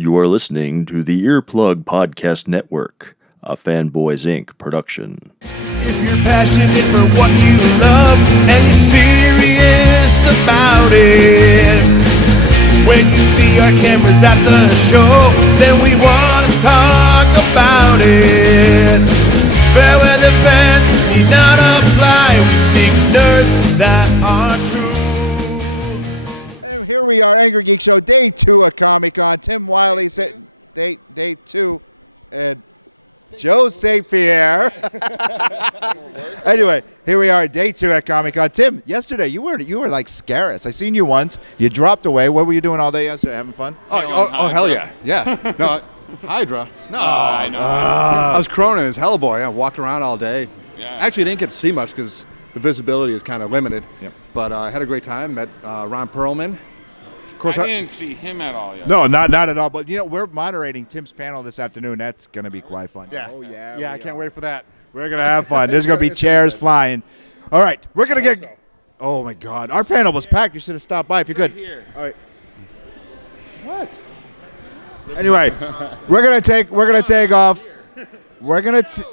You are listening to the Earplug Podcast Network, a Fanboys Inc production. If you're passionate for what you love and you're serious about it, when you see our cameras at the show, then we want to talk about it. Fair weather fans need not apply. We seek nerds that are true. And here we are, Angry Geek Show, day 2 of ComiConn. Tim Wiley sitting day 2, and Joe St. Pierre. Anyway, here we are at day 2 at ComiConn. Tim, yesterday you were like scarce. I seen you once. You dropped away. What were you doing all day yesterday? Having fun? Oh hell yeah. Yeah. No, Hydra. No. I know. I was Cronin as Hellboy. I walked around all day. Yeah. Actually, I didn't get to see much because the visibility is kind of limited. Yep. But I had a great time. Met Ron Perlman. Of course, I didn't see him at all yet. No, not at all. But, we're moderating Tim's panel this afternoon. That's going to be quite fun. Yeah. Oh, yeah. Yeah, I can't wait for that. We're going to have fun. There's going to be chairs flying. All right. We're going to get... Oh, my God. Our panel was packed. You should have stopped by if you could. Here. All right. What? Anyway, we're going to take off. We're going to...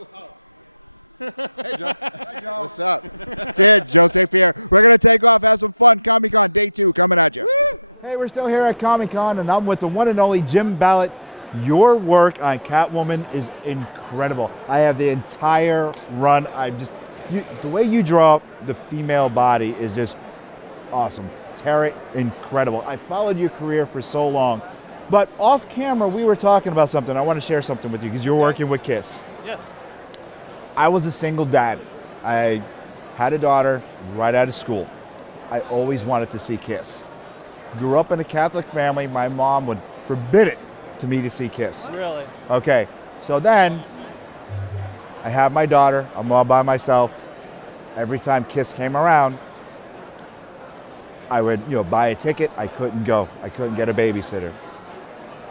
Hey, Joe. Hey, Joe. What's up? That's it, Joe St. Pierre. We're going to take off, have some fun. ComiConn Day 2 coming at you. Woo! Hey, we're still here at ComiConn, and I'm with the one and only Jim Ballett. Your work on Catwoman is incredible. I have the entire run. The way you draw the female body is just awesome. Tara, incredible. I followed your career for so long. But off camera, we were talking about something. I want to share something with you because you're working with Kiss. Yes. I was a single dad. I had a daughter right out of school. I always wanted to see Kiss. Grew up in a Catholic family. My mom would forbid it to me to see Kiss. Really? Okay. So then I have my daughter. I'm all by myself. Every time Kiss came around, I would, buy a ticket. I couldn't go. I couldn't get a babysitter.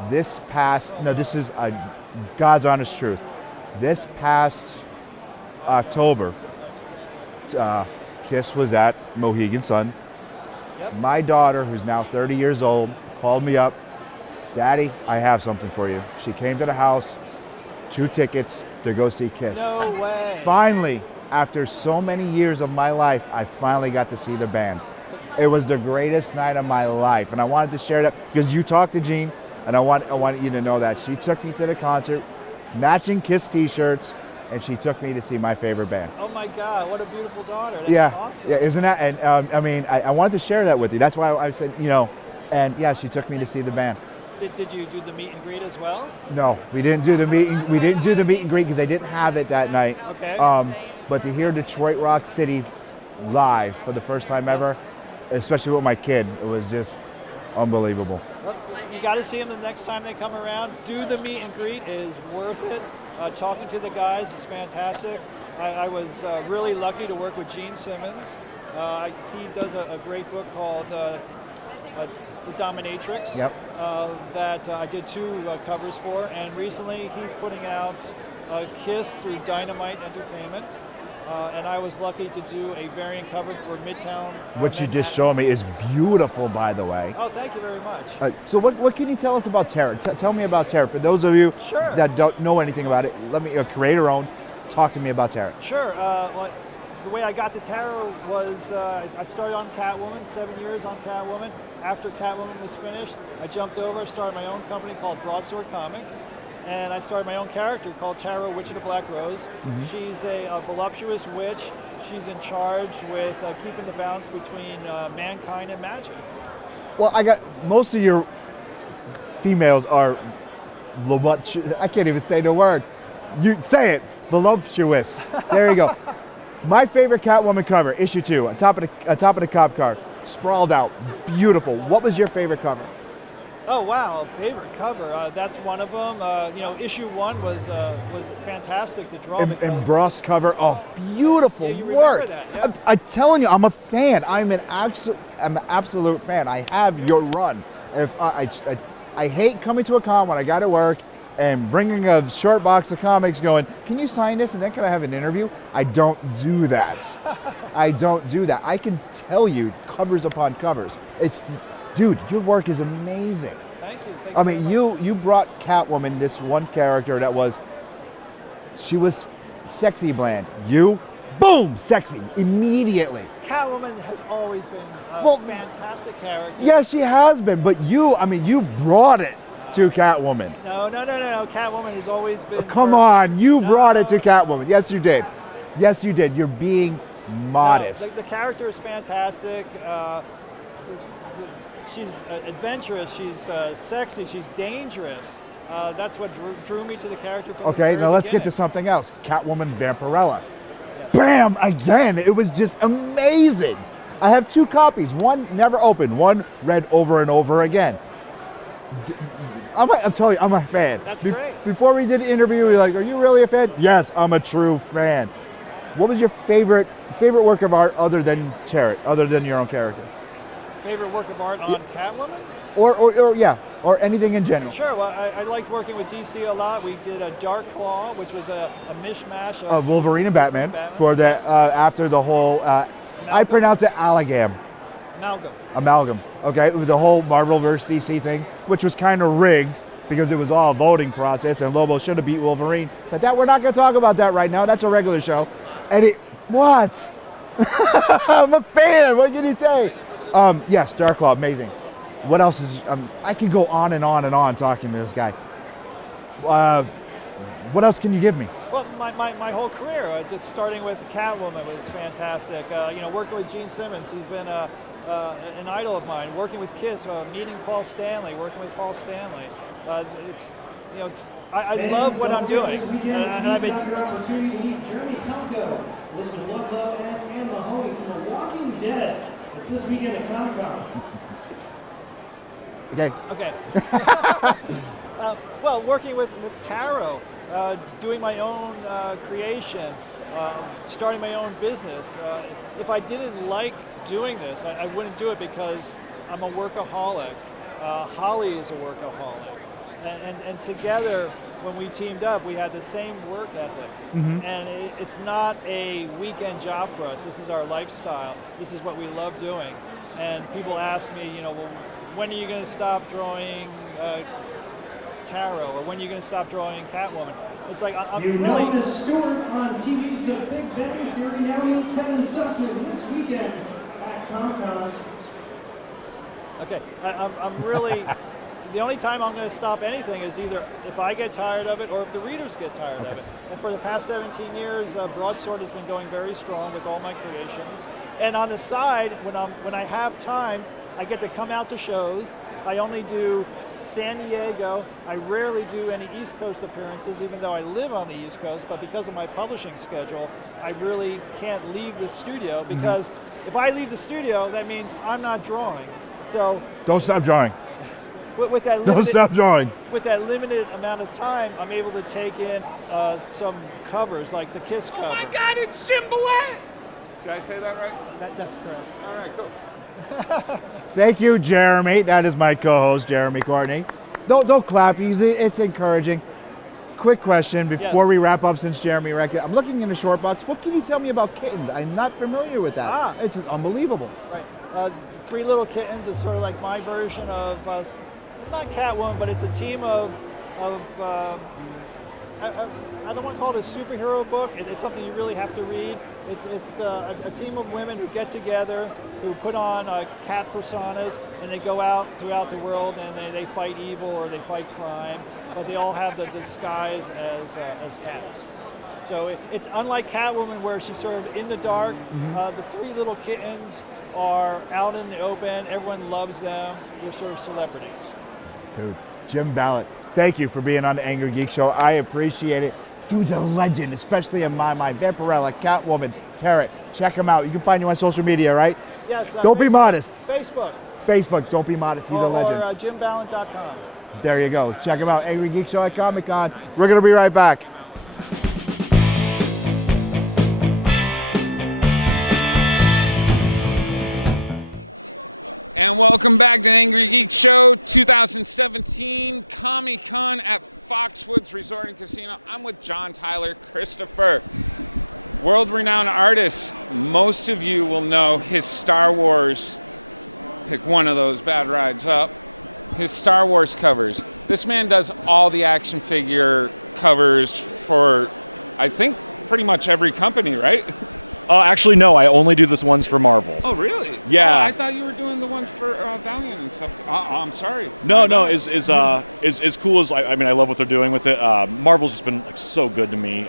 This is God's honest truth. This past October, Kiss was at Mohegan Sun. Yep. My daughter, who's now 30 years old, called me up. Daddy, I have something for you. She came to the house, 2 tickets to go see Kiss. No way. Finally, after so many years of my life, I finally got to see the band. It was the greatest night of my life, and I wanted to share that because you talked to Jean, and I want you to know that. She took me to the concert, matching Kiss t-shirts, and she took me to see my favorite band. Oh my God, what a beautiful daughter. That's awesome. Yeah, isn't that? And I wanted to share that with you. That's why I said, and yeah, she took me to see the band. Did you do the meet and greet as well? No, we didn't do the meet and greet because they didn't have it that night. Okay. But to hear Detroit Rock City live for the first time ever, especially with my kid, it was just unbelievable. Well, you got to see them the next time they come around. Do the meet and greet is worth it. Talking to the guys is fantastic. I was really lucky to work with Gene Simmons. He does a great book called The Dominatrix. Yep. That I did 2 covers for, and recently he's putting out Kiss through Dynamite Entertainment. And I was lucky to do a variant cover for Midtown. What you just showed me is beautiful, by the way. Oh, thank you very much. So what can you tell us about Tara? Tell me about Tara. For those of you Sure. that don't know anything about it, let me create her own. Talk to me about Tara. Sure. The way I got to Tara was I started on Catwoman, 7 years on Catwoman. After Catwoman was finished, I jumped over, started my own company called Broadsword Comics. And I started my own character called Tara, Witch of the Black Rose. Mm-hmm. She's a voluptuous witch. She's in charge with keeping the balance between mankind and magic. Well, most of your females are voluptuous. I can't even say the word. You say it, voluptuous. There you go. My favorite Catwoman cover, issue 2, on top of the cop car, sprawled out, beautiful. What was your favorite cover? Oh wow, favorite cover. That's one of them. Issue 1 was fantastic to draw. Embossed cover. Oh, beautiful work. That, yeah. I'm telling you, I'm a fan. I'm an absolute fan. I have your run. If I hate coming to a con when I got to work and bringing a short box of comics going, can you sign this and then can I have an interview? I don't do that. I don't do that. I can tell you covers upon covers. Dude, your work is amazing. Thank you. I mean, you brought Catwoman, this one character that was, she was sexy bland. You, boom, sexy, immediately. Catwoman has always been a fantastic character. Yes, she has been, but you brought it to Catwoman. No. Catwoman has always been... Come on, you brought it to Catwoman. Yes, you did. Yes, you did. You're being modest. No, the character is fantastic. She's adventurous, she's sexy, she's dangerous. That's what drew me to the character from the very now let's beginning. get to something else. Catwoman Vampirella. Yeah. Bam! Again, it was just amazing. I have 2 copies. One never opened, one read over and over again. I'm telling you, I'm a fan. That's great. Before we did the interview, we were like, are you really a fan? Yes, I'm a true fan. What was your favorite work of art other than Tarot, other than your own character? Favorite work of art on Catwoman? Or anything in general. Sure, well, I liked working with DC a lot. We did a Dark Claw, which was a mishmash of Wolverine and Batman. For the after the whole, I pronounce it amalgam. Okay, with the whole Marvel versus DC thing, which was kind of rigged because it was all a voting process, and Lobo should have beat Wolverine. But we're not going to talk about that right now. That's a regular show. And what? I'm a fan. What can you say? Yes, Dark Claw, amazing. What else is, I can go on and on and on talking to this guy. What else can you give me? Well, my whole career, just starting with Catwoman was fantastic. Working with Gene Simmons, he's been an idol of mine. Working with Kiss, meeting Paul Stanley, working with Paul Stanley. I love what I'm doing. And I've been... your opportunity to meet Jeremy Palco, Elizabeth Ludlow, and Anne Mahoney from The Walking Dead. It's this weekend at ComiConn. Okay. Well, working with Tarot, doing my own creation, starting my own business. If I didn't like doing this, I wouldn't do it because I'm a workaholic. Holly is a workaholic. And together, when we teamed up, we had the same work ethic. Mm-hmm. And it's not a weekend job for us. This is our lifestyle. This is what we love doing. And people ask me, well, when are you going to stop drawing Tarot? Or when are you going to stop drawing Catwoman? It's like, I'm you really... know Miss Stewart on TV's The Big Bang Theory. Now meet Kevin Sussman this weekend at ComiConn. Okay, I'm really... The only time I'm going to stop anything is either if I get tired of it or if the readers get tired of it. And for the past 17 years, Broadsword has been going very strong with all my creations. And on the side, when I have time, I get to come out to shows. I only do San Diego. I rarely do any East Coast appearances, even though I live on the East Coast. But because of my publishing schedule, I really can't leave the studio because if I leave the studio, that means I'm not drawing. So don't stop drawing. With that don't stop drawing. With that limited amount of time, I'm able to take in some covers, like the Kiss cover. Oh my God, it's Symbolette! Did I say that right? That's correct. All right, cool. Thank you, Jeremy. That is my co-host, Jeremy Courtney. Don't clap. It's encouraging. Quick question before we wrap up, since Jeremy wrecked it. I'm looking in the short box. What can you tell me about kittens? I'm not familiar with that. It's unbelievable. Right. Three Little Kittens is sort of like my version of, not Catwoman, but it's a team of I don't want to call it a superhero book. It's something you really have to read. It's a team of women who get together, who put on cat personas, and they go out throughout the world and they fight evil or they fight crime, but they all have the disguise as cats. So it's unlike Catwoman, where she's sort of in the dark. The Three Little Kittens are out in the open. Everyone loves them. They're sort of celebrities. Dude, Jim Ballett, thank you for being on the Angry Geek Show. I appreciate it. Dude's a legend, especially in my mind. Vampirella, Catwoman, Tarot. Check him out. You can find you on social media, right? Yes. Don't be modest. Facebook. Don't be modest. He's a legend. Or JimBallett.com. There you go. Check him out. Angry Geek Show at ComiConn. We're going to be right back. And welcome back to the Angry Geek Show 2017 ComiConn at Foxwoods Resort and Casino. I'm with John Tyler Christopher, world-renowned artist. Most of you will know his Star Wars, pick one of those bad rides up, his Star Wars covers. This man does all the action figure covers for, I think, pretty much every company, right? Actually, no. I only do this ones for Marvel. Oh, really? Yeah. Oh, I thought you were doing the ones for Valiant and stuff. I'm sorry. No. As cool as I mean, I love what they're doing with it. Marvel's just been like so good to me.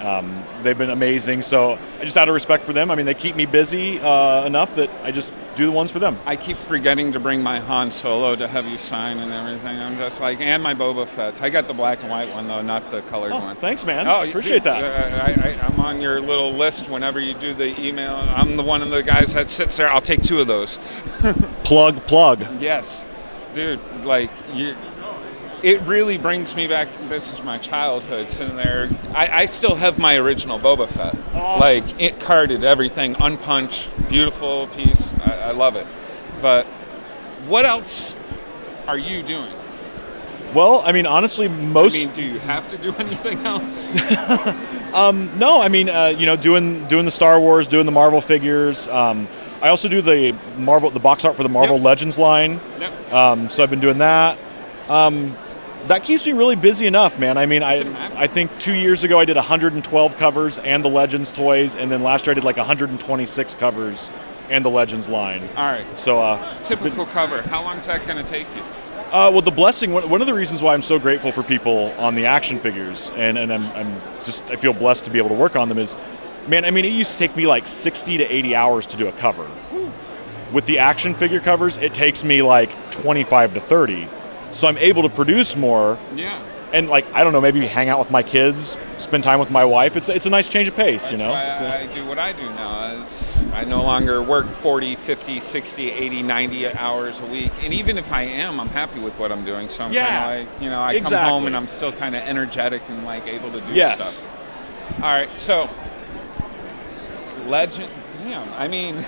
They've been amazing. So I just out of respect for them. I mean, they keep me busy enough that I just do the ones for them. I keep forgetting to bring my Han Solo to have you sign and everything. I'm just like, and my Boba Fett. I got the black and white one though, not the colored one. Thanks, man. Oh, Appreciate that. I'm on your little list whenever you do the email. I'm the one of the guys that sits there. I'll take 2 of those. Plug. Yes, dude. Like it really brings me back. This is my childhood sitting there. I still have my original Boba Fett. Awesome. Like it carded everything, unpunched, beautiful piece. I love it. But what else are you doing? Well, I mean, honestly, do you have to do anything else? No, I mean, doing the Star Wars, doing the Marvel figures. I also do the box art for the Marvel Legends line. Yep. So I've been doing that. That keeps me really busy enough, man. I mean, I think 2 years ago I did 112 covers and the Legends toys, and then last year I did like 126 covers and the Legends line. All right. So typical cover. How long is that going to take you? Well, the blessing. One of the reasons why I'm so grateful for people on the action figures, and I feel blessed to be able to work on them is, man. I mean, it used to take me like 60 to 80 hours to do a cover. With the action figure covers, it takes me like 25 to 30. So I'm able to produce more. Yeah. And like, I don't know, maybe hang out with my kids, spend time with my wife. It's a nice change of pace, you know? That's why I do what I do now. Is I no longer work 40, 50, 60, 80, 90 hours a week. And even if I am, I'm happy with what I'm doing. So I'm kind of like, I come home and I'm still kind of energetic and like able to do stuff. All right, so Legend, damn, I mean,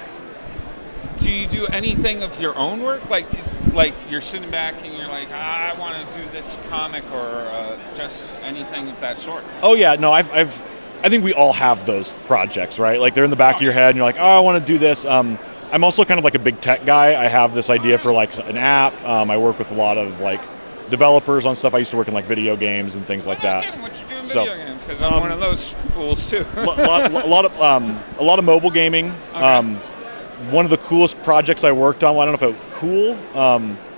do you do anything of your own work? Like you're sitting back and you're like, I want to do this comic or just anything of that sort? Oh yeah, no, I think we all have those projects, right? Like they're in the back of your head and you're like, I want to do this. I'm also kind of like a big tech guy. I have this idea for like an app. I work with a lot of like developers on stuff. I used to work in like video games and things like that. What you do in video games? Because I'm one of those fools too. a lot of mobile gaming. Okay. One of the coolest projects I worked on, well, I don't know if it was cool,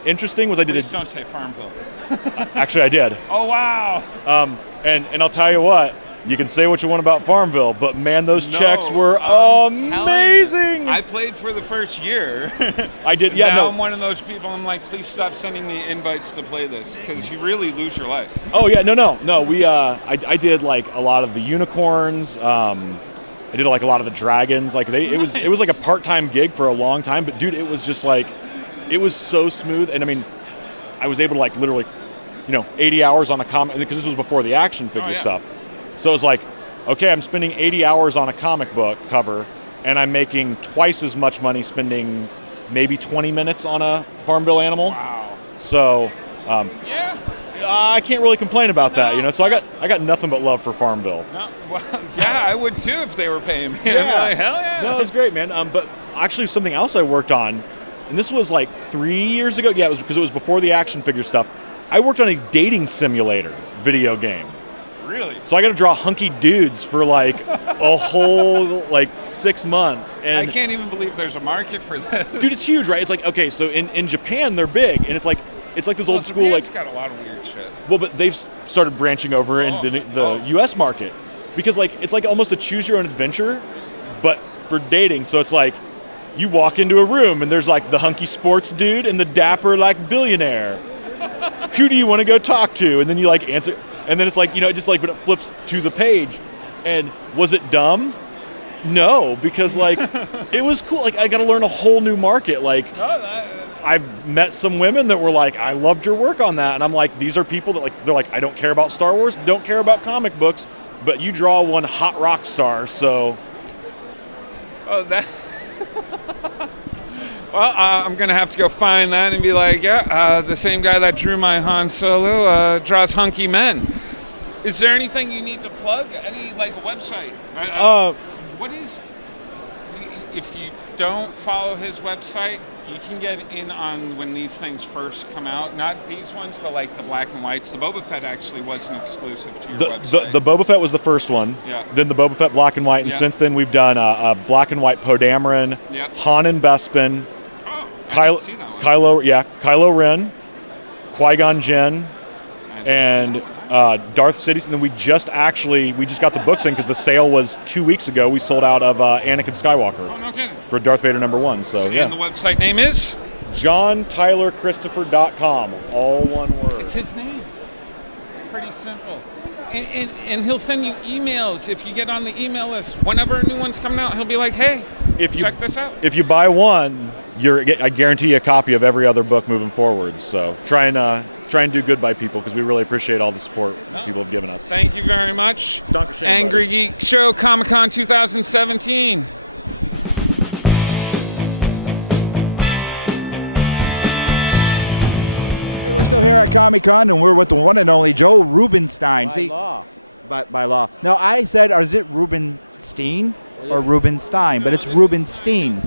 interesting, was I did Please don't say Farmville. Actually, I did. Oh, wow. And I'll tell you what, you can say what you want about Farmville, but man, those checks were amazing. I played for the first year. I did, Now I'm one of those people, I'm like, please stop sending me invites to play this, because you really lose your life. Oh, yeah, no. I did like a lot of the unicorns. I did like a lot of the dragons. Like it was like a part-time gig for a long time, but dude, it was just like, it was so smooth. And I mean, I was able to like literally, 80 hours on a comic, because this was before the action figure stuff. So it was like, okay, I'm spending 80 hours on a comic book cover, and I'm making twice as much money spending maybe 20 minutes on a Farmville animal. Wow. So, I can't really complain about that, So I got nothing but love for Farmville. No, well, yeah, I would too if they were paying me. Yeah. Like, hell yeah. No, it's great, man. But actually, something else I worked on, and this was like 3 years ago. Yeah, it was because it was before the action figure stuff. I worked on a dating simulator video game. Really? So I got to draw hunky dudes for like a whole 6 months. And I can't even believe there's a market for this. Dude, it's huge, right? It's like, okay, so in Japan they're big, and it's like this old school Japan's got a lot of weird shit. Well, but they've started branching over into the U.S. market, because it's like almost a choose your own adventure, but for dating. So it's like you walk into a room and there's like the hunky sports dude and the dapper like billionaire. Who do you want to go talk to? And then you like answer, and then it's like it just like, but it flips to the page. And was it dumb? No, because like it was cool. Like I got to learn a whole new market. Like I've met some women that were like, I loved your work on that. And I'm like, these are people that like, they're like, I don't care about Star Wars, don't care about comic books, but you draw one hot rock star, so. Oh, that. Well, I'm going to have to go find that and be like, the same guy that drew my Han Solo draws hunky men. Is there anything you need to plug? Any, like, a website? What is, if you don't follow his website, you can get in on when these things first come out. Not these ones, but like the black and whites. The Boba Fett actually wasn't exclusive to your website. The Boba Fett was the first one. Yeah. Then the Boba Fett black and white, and Yeah. since then we've done a black and white Poe Dameron, Yep. Han and Bespin, Oh, I didn't see that one. Kylo Ren, Qui-Gon Jinn, and Darth Sidious. And then we just got the books in because the sale was 2 weeks ago. We sold out of Anakin Skywalker Oh, no kidding. for Darth Vader #1. So yeah. And the website name is? JohnTylerChristopher.com, all one word. It's his name. Pretty simple. And he'll send you emails if you get on the email list. Whenever a new one's coming out, he'll be like, hey, check this out. If you buy one, I guarantee you a copy of every other book moving forward. So try and do good by people because we really appreciate all the support people have given us. Thank you very much. Dankeschön, Angry buddy. Geek Show, ComiConn 2017. Hey, we're still here at ComiConn, and we're with the one and only Joe Rubenstein. By law. By law. No, I said, is it Rubenstein or Rubenstein? But it's Rubenstein.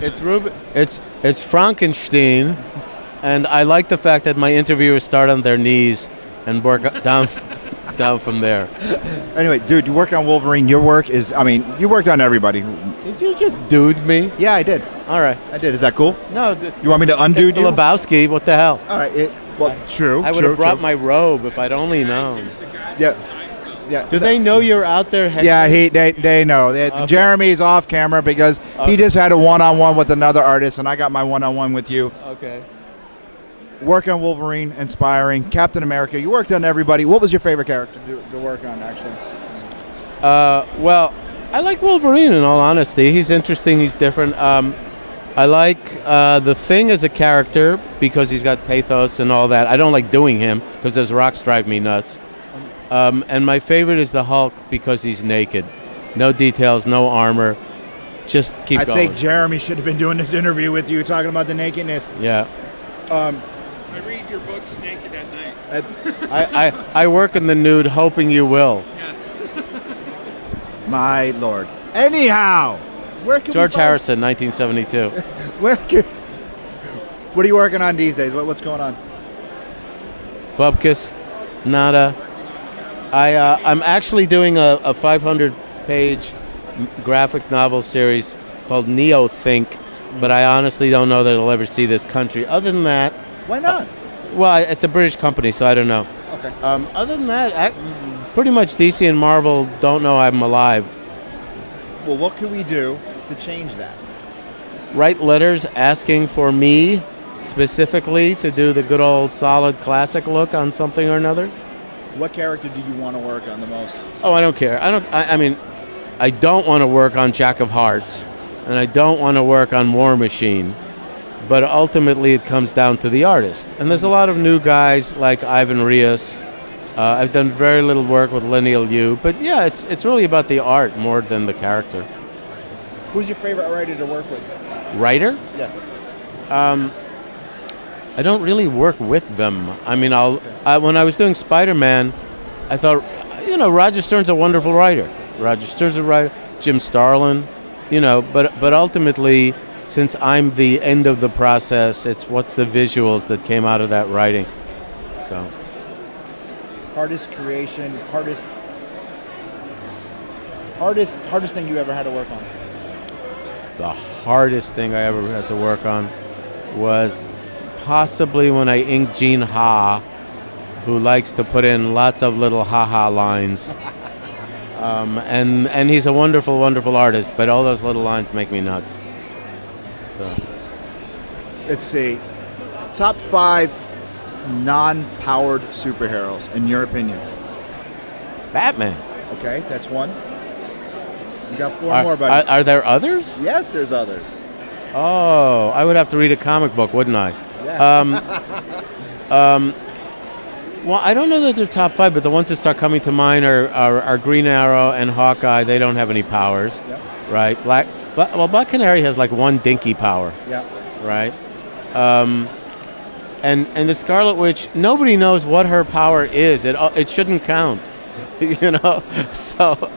It's Frankenstein, and I like the fact that my interviewers start on their knees and work down from there. Anyway, dude, you work on Wolverine. Your work is, you worked on everybody. Did you just dude me? Yeah, I did. All right. I did. Is that cool? No, You want me to undo it's you? Lebowski. What the hell? All right. True. I would have brought my robe if I'd only known. Yeah. Yeah. Do they know you're out there? Yeah, they know. Okay. Jeremy's off camera because he just had a one-on-one with another artist, and I got my one-on-one with you. Okay. Work on Wolverine, inspiring. Captain America, you worked on everybody. What was your favorite character to work on, actually? Well, I like Wolverine, in all honesty. He's interesting. He's different. I like the Thing as a character because he's got pathos and all that. I don't like doing him because those rocks drive me nuts. And my favorite is the Hulk because he's naked. No details, no armor. Just keep going. I think Jeremy should have been doing this interview with you, talking about the nakedness. Yeah. I read your books naked at night. I work in the nude, hoping you will. Yes. My Lord. Anyhow, where can George we find- Harrison, 1972. What are you working on these days? What's going on? Bubkus, nada. I'm actually doing a 500-page graphic novel series called Neo Think, but I honestly don't know that it'll ever see this country. Other than that, Why not? well, it's a British company, so I don't know. Okay. Other than that, pretty much DC and Marvel don't know I'm alive. Well, what can we do to change that? Write letters asking for me specifically to do the good old solid classic look on something or another. What character do you want to work on the most? Oh, I don't care. I mean, I don't want to work on Jack of Hearts, and I don't want to work on War Machine, but ultimately it comes down to the artist. And there's a lot of new guys like Ivan Rios. I've done very little work with Lineal Yu, but yeah, it's really about the art more than the character. Who's your favorite writer to work with? Writer? Yeah. I don't really work with them. I mean, when I was doing Spider-Man, I thought, Roger Stern's a wonderful writer. Roger Stern's a writer. Jim Starlin, but ultimately, since I'm the end of the process, it's what's the visuals that came out of that writing. So. Hardest creation, hardest thing you ever had to work on? The hardest thing I ever had to work on was possibly when I inked Gene Ha, who likes to put in lots of little ha-ha lines. And he's a wonderful, wonderful artist, but all those little lines make me nuts. So. Let's see. Top 5 non-powered superheroes, in your opinion. Batman. Okay, that's one. You got 4 more, buddy. Are there others? Yes, there's others. Oh, I would have to read a comic book, wouldn't I? Yeah. Well, I don't know that they're top 5, but the ones that start coming to mind are Green Arrow and Hawkeye. They don't have any powers, Yep. right? Black Canary has like one dinky power, Yeah. right? And the Scarlet Witch, nobody knows what her power is. It shouldn't count, So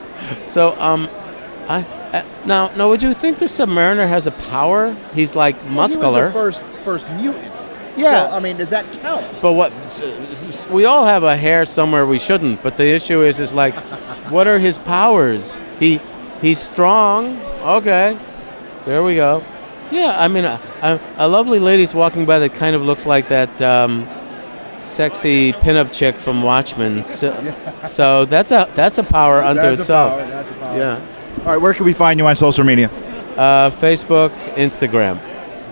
Now, would you think the Submariner has a power? He's like muscular. He was the first mutant. Yeah. So, I mean, does that count? But we all have a hair somewhere we shouldn't. But the issue is like, what are his powers? He's strong. Okay, there we go. Yeah, I mean, a lovely lady's walking by that kind of looks like that sexy pinup chick from Watchmen. So that's a power unto itself. That's a power. Yeah. All right, where can we find you on social media? Facebook, Instagram.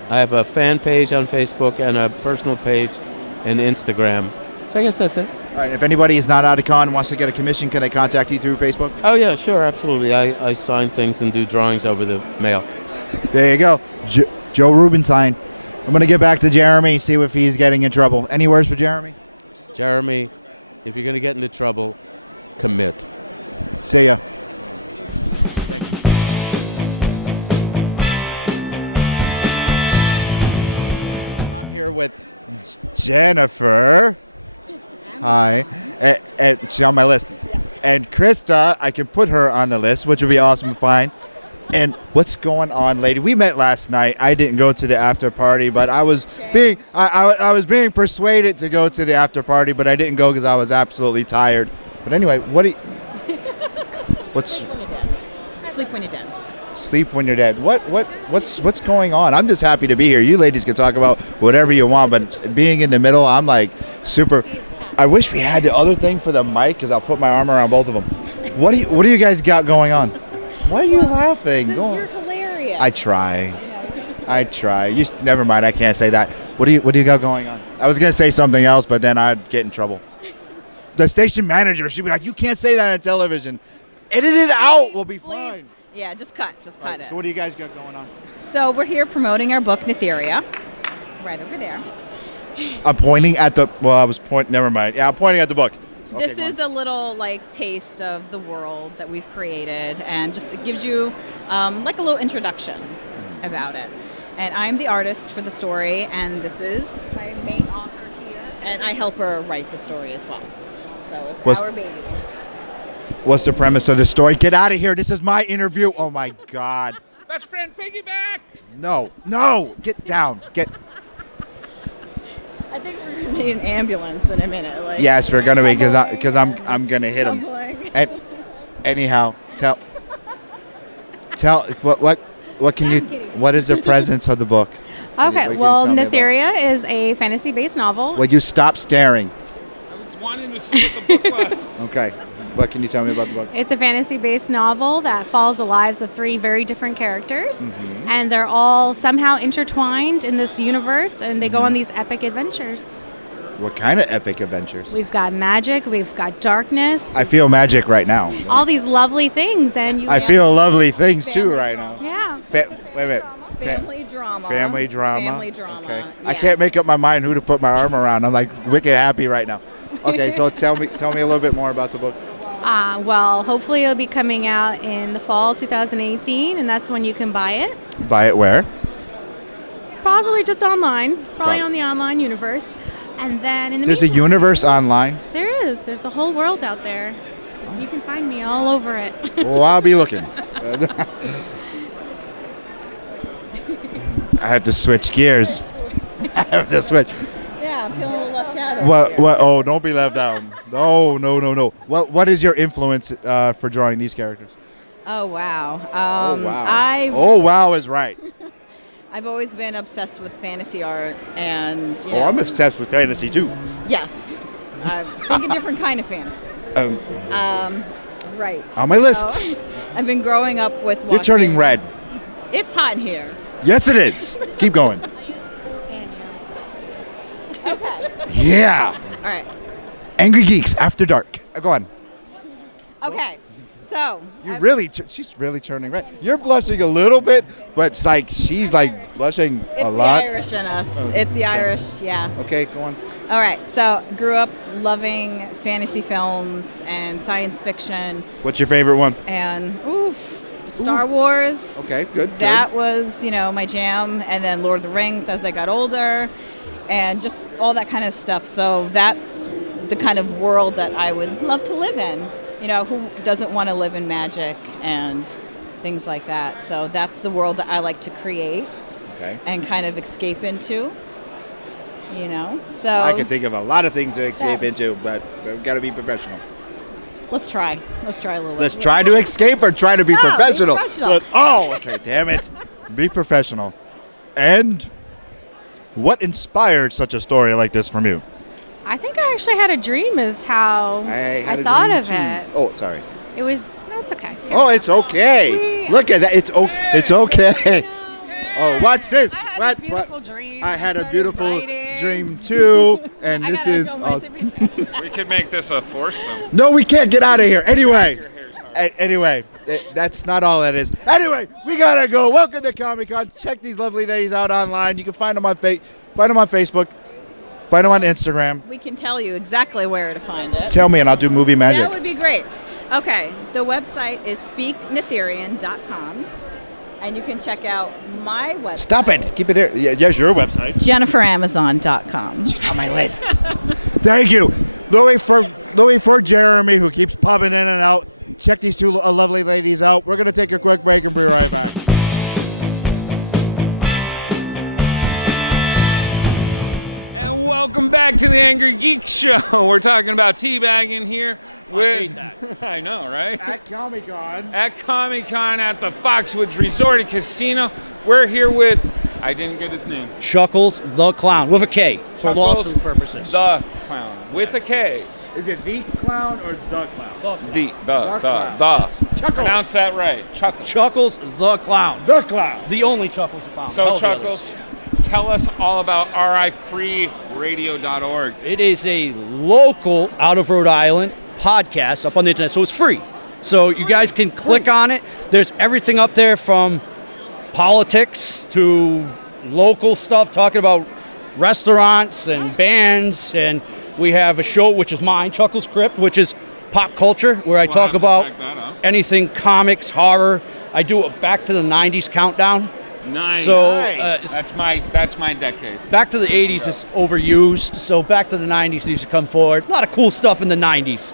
I have a fan page on Facebook and a personal page and Instagram. So I guess that's it. All right, if anybody is not out of con and wants to get a commission, can they contact you through Facebook? Oh, yeah, sure, absolutely. I sign things and do drawings over the mail. There you go. Joe Rubenstein. I'm going to get back to Jeremy, see if he's getting in trouble. Any words for Jeremy? Jeremy, if you're going to get into trouble, commit. See ya. I'm here with Jennifer. Hi. And she's on my list. And Krista, I can put her on the list, which would be awesome to find. And what's going on, lady? We met last night. I didn't go to the after party, but I was I was being persuaded to go to the after party, but I didn't go because I was absolutely tired. But anyway, what's Sleep when you're dead. Sleep when you're dead. What's going on? I'm just happy to be here. You ladies can talk about whatever you want, but being in the middle, I'm like super. I wish we had the other thing for the mic because I'll put my arm around both of them. What do you guys got going on? Why are you laughing? You're hilarious. I try. Never mind. I can't say that. What do you got going on? I was gonna say something else, but then I'd get in trouble. The station manager, she'd be like, "You can't say that on television. Edit it out. We'll be fine." Yeah, just cut Right, it. so what do you guys got going on? So we're here promoting our book, Netheria, right over there. I'm pointing at the. Well, I was pointing. Never mind. Yeah, I'm pointing at the book. Okay, This is a little taste of the world that we've created, and just it gives you a little introduction about it. And I'm the artist for the story, and this is my main author here, and I help her write the story as well. So it's our baby. What's the premise of the story? Get out of here. This is my interview. Oh my God. Best friend piggyback. No. Get down. I think we're gonna need an ambulance in a minute. Yes, we're gonna be because I'm gonna hit him. And anyhow, tell what can you? What is the presence of the book? Okay, well, Netheria is a fantasy-based novel. Will you stop staring? I was wanting to see what the book was. Okay. What can you tell me about the book? It's a fantasy-based novel that follows the lives of 3 very different characters, and they're all somehow intertwined in this universe, and they go on these epic adventures. What kind of epic adventures? We've got magic, we've got darkness. I feel magic right now. All these lovely things, and I feel lovely things too right now. Yeah. Wait a minute. Family drama. Family drama. Family drama. Okay. Yeah. I can't make up my mind who to put my arm around. I'm like wicked happy right now. Okay, so tell me a little bit more about the book. Well, hopefully it'll be coming out in the fall 2018, and that's when you can buy it. Buy it where? Probably just online. Probably on the online universe. And then in the There's a universe online? There is. There's a whole world out there. You can find me all over it. Well, I'll be looking. I have to switch gears. I have to switch. Yeah, I'm feeling a little left out. What? Oh, don't be left out. No. What is your influence for drawing these characters? Oh wow. Oh wow. Oh wow is right. I've always been obsessed with fantasy art, and I'm obsessed with fantasy too. Yes, I think a different kind of fantasy. Right. On my list. So, I've been growing up with. You're turning red. It's hot in here. Yes, it is. Keep going. Okay. Yeah. All right. Angry Geeks After Dark. Go on. Okay. So. She's really turning red. You're blushing a little bit, but it's like she's like blushing a lot. It's the Irish in us. It's the Irish, yeah. Okay, go on. All right. So grew up loving fantasy films and science fiction. What's your favorite one? And Star Wars. Okay, good. That was, my jam. And then Lord of the Rings as I got older, and just all that kind of stuff. So that's the kind of world that I would love to live in. Who doesn't want to live in magic and things like that. So that's the world that I like to create and kind of escape into. So I can think of a lot of things to escape into, but we've got to be professional. Let's try a little bit. Let's try to escape or try to be professional. Be professional. Okay, damn it. Be professional. And what inspired such a story like this from you? I think I actually had a dream is how I thought of it. Oh, sorry. It was, that's okay. Oh, it's okay. Look at that. It's okay. Oh, watch this. I had a beautiful dream. I had a beautiful dream too, and this is. We could make this a foursome. No, we can't. Get out of here. Anyway, that's not all that is. Anyway, we gotta go. Welcome to ComiConn. Check these lovely ladies out online. You can find them on Facebook, find them on Instagram. We can tell you exactly where to find it. Tell me, and I'll do movie magic. That would be great. Okay, the website is speaknetherian.com. And you can check out my website. Stop it. Keep it here. Yes, your website. JenniferAmazon.com. She's on my list. Thank you. Louis for Jeremy, who keeps popping in and out. Check these two lovely ladies out. We're going to take a quick break and be right back. And welcome back to the Angry Geek Show. We're talking about teabagging here. I know, right? At ComiConn. At ComiConn at the Foxwoods Resort and Casino. We're here with, I didn't get his name. Chuckles the Clown, with a K, for lawsuit purposes. The Clown, with a K. Is it the clown or the clown? The Chuckles. Pronounce that right. Chuckles. Chuckles the Clown. The clown. The only Chuckles the Clown. So Chuckles, tell us all about rifreeradio.org. It is a local, out of Rhode Island, podcast up on the internet, so it's free. So you guys can click on it. There's everything up there from politics to local stuff, talking about restaurants and bands, and we have a show which is mine, Chuckles Crypt, which is pop culture, where I talk about anything comics, horror. I do a back to the 90s countdown. Nice. So that's my decade. Back to the 80s is overused, so back to the 90s needs to come forward. A lot of cool stuff in the 90s.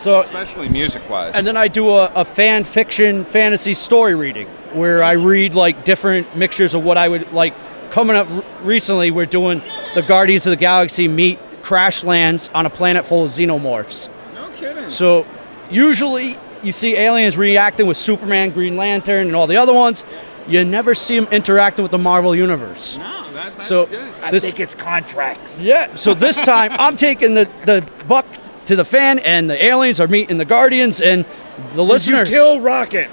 So especially music-wise. And then I do a fan fiction fantasy story reading where I read like different mixtures of what I would like. Coming up recently, we're doing the Guardians of the Galaxy meet crash lands on a planet full of xenomorphs. No kidding. So usually you see aliens reacting with Superman, Green Lantern, and all the other ones. You never see them interacting with the Marvel Universe. No, that's good. I think it's contracts. Yeah, so this time I'm taking the buck to the fan, and the aliens are meeting the Guardians, and the listeners. Did you kill Rocket?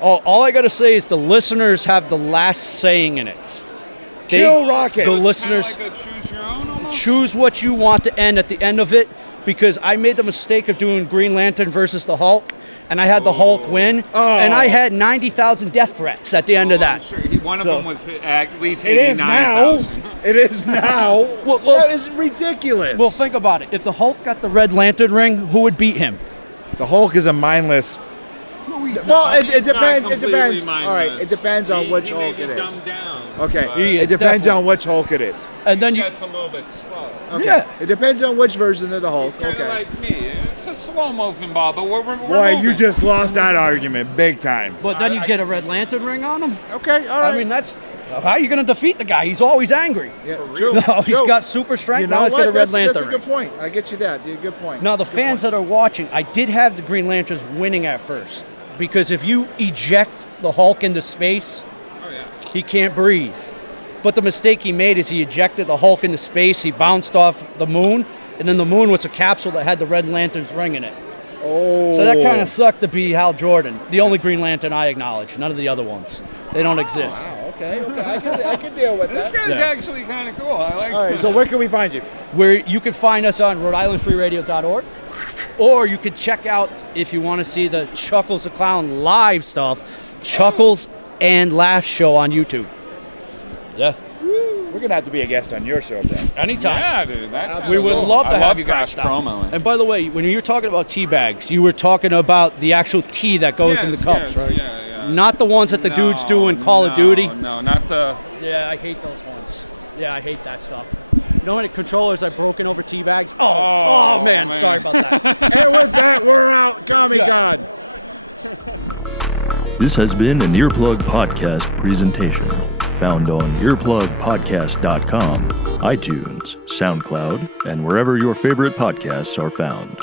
All I got to say is the listeners have the last saying in it. Kill Rocket. The listeners like a choose your own almost? choose what you want to end at the end of it, because I made the mistake of doing Green Lantern versus the Hulk, and I had the Hulk win, and I had 90,000 death threats at the end of that. Sure. One of them was at least It is now. 89,000. It is now. Well, that is ridiculous. Well, think about it. If the Hulk got the Red Lantern ring, who would beat him? The Hulk is a mindless. Well, it depends. not It depends. completely All right, mindless. it depends on which He Hulk may it be is. dumbed down, Okay, but it depends on which Hulk it is. And then he's you. just a little bit slow. Okay, Yeah. it depends on which version of the Hulk. Kind of Okay. like me. It's a slow moving ball, but we're Boy, you moving. just lost that argument big time. But then you get a Red Lantern ring on him. Okay, all right. I mean, that's how are you going to defeat the guy? He's always angry. Yeah, true. No, he's true. got super strength. You know now he's what? got a Red That's Lantern a ring. good point. I get you that. Yeah, good point. Now, the Good fans point. that are watching, I did have the Green Lanterns winning at first. Because if you eject the Hulk into space, he can't breathe. But the mistake he made is he ejected the Hulk into space, he bounced off the moon, and then the moon was a capsule that had the Red Lantern's ring in it. Oh. So that kind of sucked to be Hal Jordan, the only Green Lantern I acknowledge. None of the other ones. They don't exist. Wow, okay. I can deal with This that. guy's Yeah. actually kind of cool. I like All right, that. so where can we find you? Where you can find us on Rhode or you could check out, if you want to see the Chuckles the Clown live stuff, Chuckles and Laugh Show on YouTube. Yeah. We're going to have to be a guest on your show, then. Anytime. Yeah, dude. That's We would cool. love to I have love you guys cross stop. promoing. And by the way, when you were talking about tea bags, you were talking about the actual tea that goes in the cups, right? Yeah. Not the ones that the dudes do in Call of Duty. No, not the. Yeah, I hate those ones. Yeah, I hate that stuff. You know how many controllers I've broken over tea bags? Oh man, man. sorry about that. And with that, we're out. ComiConn. This has been an Earplug Podcast presentation, found on earplugpodcast.com, iTunes, SoundCloud, and wherever your favorite podcasts are found.